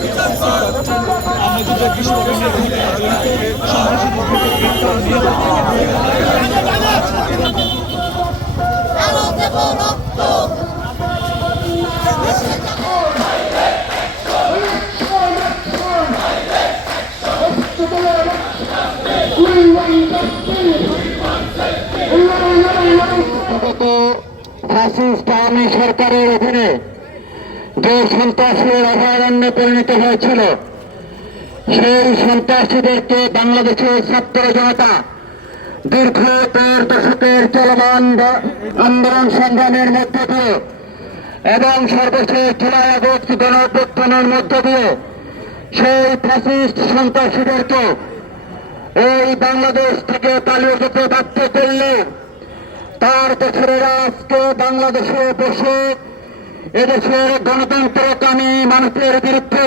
আমরা যদি ফ্যাসিস্ট আওয়ামী সরকারের অধীনে যে সন্ত্রাসীদের অভয়ারণ্যে পরিণত হয়েছিল, সেই সন্ত্রাসীদেরকে বাংলাদেশের ছাত্র জনতা দীর্ঘ দেড় দশকের চলমান আন্দোলন সংগ্রামের মধ্য দিয়ে এবং সর্বশেষ জুলাই আগস্ট গণঅভ্যুত্থানের মধ্য দিয়ে সেই ফ্যাসিস্ট সন্ত্রাসীদেরকে এই বাংলাদেশ থেকে পালিয়ে যেতে বাধ্য করলে তার বছরেরা আজকে বাংলাদেশে বসে এদেশের গণতন্ত্রকামী মানুষের বিরুদ্ধে,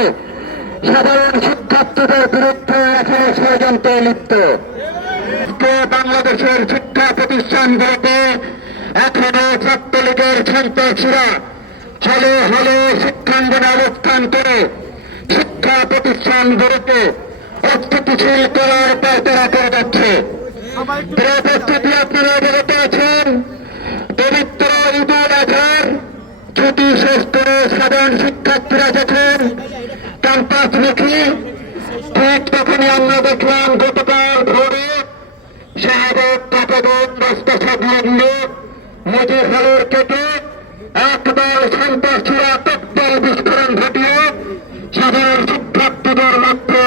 সাধারণ শিক্ষার্থীদের বিরুদ্ধে এখনও ষড়যন্ত্রে লিপ্ত। বাংলাদেশের শিক্ষা প্রতিষ্ঠানগুলোতে এখনও ছাত্রলীগের সন্ত্রাসীরা হলে হলে শিক্ষাঙ্গনে অবস্থান করে শিক্ষা প্রতিষ্ঠানগুলোকে অস্থিতিশীল করার পায়তারা করে যাচ্ছে। আপনারা অবগত আছেন সাধারণ শিক্ষার্থীরা যখন ক্যাম্পাসমুখী ঠিক তখনই আমরা দেখলাম গতকাল ভোরে হলের কেটে একদল সন্ত্রাসীরা বিস্ফোরণ ঘটিয়ে সাধারণ শিক্ষার্থীদের মধ্যে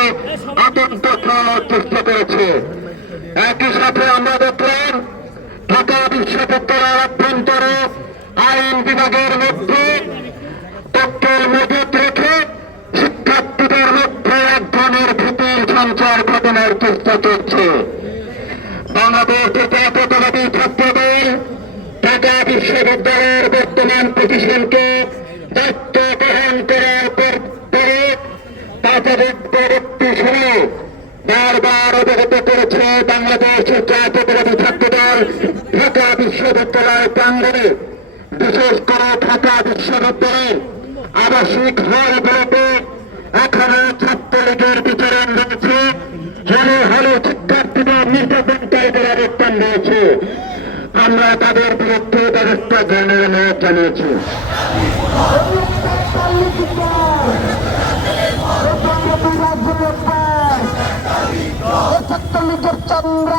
আতঙ্ক ছড়ানোর চেষ্টা করেছে একই সাথে আমরা দেখলাম ঢাকা বিশ্ববিদ্যালয়ের অভ্যন্তরে আইন বিভাগের মধ্যে ঘটনার চেষ্টা চলছে বাংলাদেশ জাতীয়তাবাদী ছাত্রদল ঢাকা বিশ্ববিদ্যালয়ের বর্তমান পজিশনকে দায়িত্ব গ্রহণ করার পর পরে তাদের পরবর্তী সময়ে বারবার অবগত করেছে বাংলাদেশ জাতীয়তাবাদী ছাত্রদল ঢাকা বিশ্ববিদ্যালয় প্রাঙ্গণে। বিশেষ করে ঢাকা বিশ্ববিদ্যালয়ের আবাসিক হলগুলোতে এখনও ছাত্রলীগের বিচরণ রয়েছে হলে হলে শিক্ষার্থীদের নির্যাতনকারীদের অবস্থান রয়েছে আমরা তাদের বিরুদ্ধে ব্যবস্থা জ্ঞানের অনুরোধ জানিয়েছি। চন্দ্র